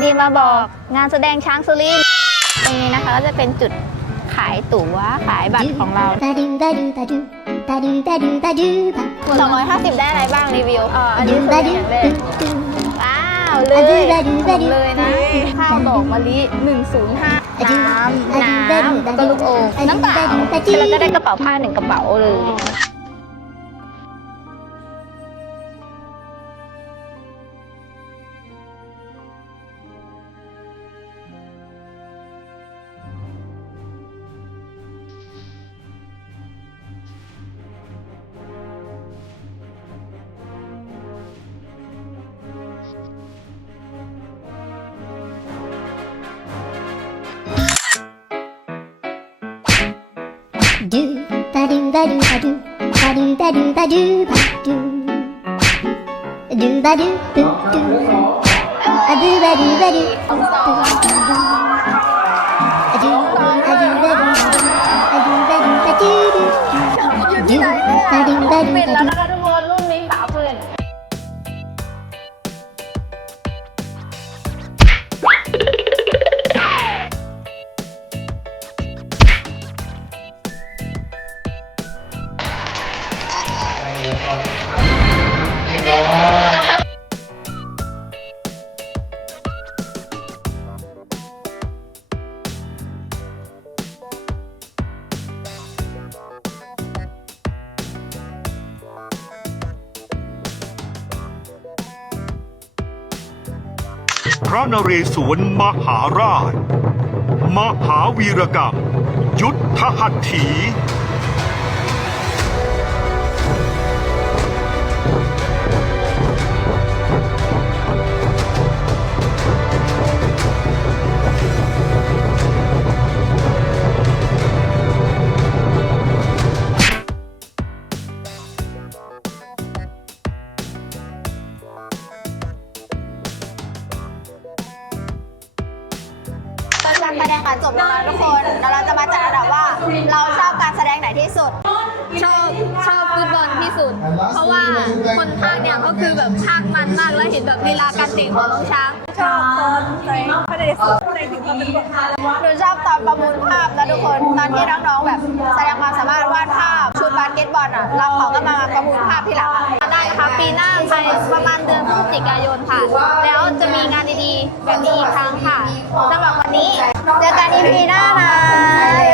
ที่มาบอกงานแสดงช้างสุรินตรงนี้นะคะก็จะเป็นจุดขายตั๋วขายบัตรของเรา 250 ได้อะไรบ้างรีวิวอ๋ออันนี้คืออย่างรว้าวเลยเลยนะข้าวดอกมะลิ 105 น้ำน้ำกระลูกโอ่งน้ำเปล่าแล้วก็ได้กระเป๋าผ้าหนึ่งกระเป๋าเลย do ba do ba do ba do ba do ba do ba do ba do do ba do do do a do ba do ba do a do a do ba do a do ba do ba do do do ba do ba do ba do พระนเรศวรมหาราช มหาวีรกรรม ยุทธหัตถี ดงการจบแล้วนะทุกคนแล้วเราจะมาจัดอันดับว่า เราชอบการแสดงไหนที่สุด ชอบชอบฟุตบอลที่สุด เพราะว่าคนภาคเนี่ยก็คือแบบภาคมันมากแล้วเห็นแบบลีลาการเตะของน้องช้างชอบตอนแสดงพระเดชสุดในถึงความเป็นบทภาพหนูชอบตอนประมูลภาพนะทุกคนตอนที่น้องๆแบบแสดงความสามารถวาดภาพชุดบาสเกตบอลอะเราเขาก็มาประมูลภาพที่หลังอะได้นะคะปีหน้าภายประมาณเดือนพฤศจิกายนค่ะแล้วจะ มีงานดีๆ แบบนี้อีกครั้งค่ะสำหรับวันนี้เจอกัน EP หน้านะบ๊ายบาย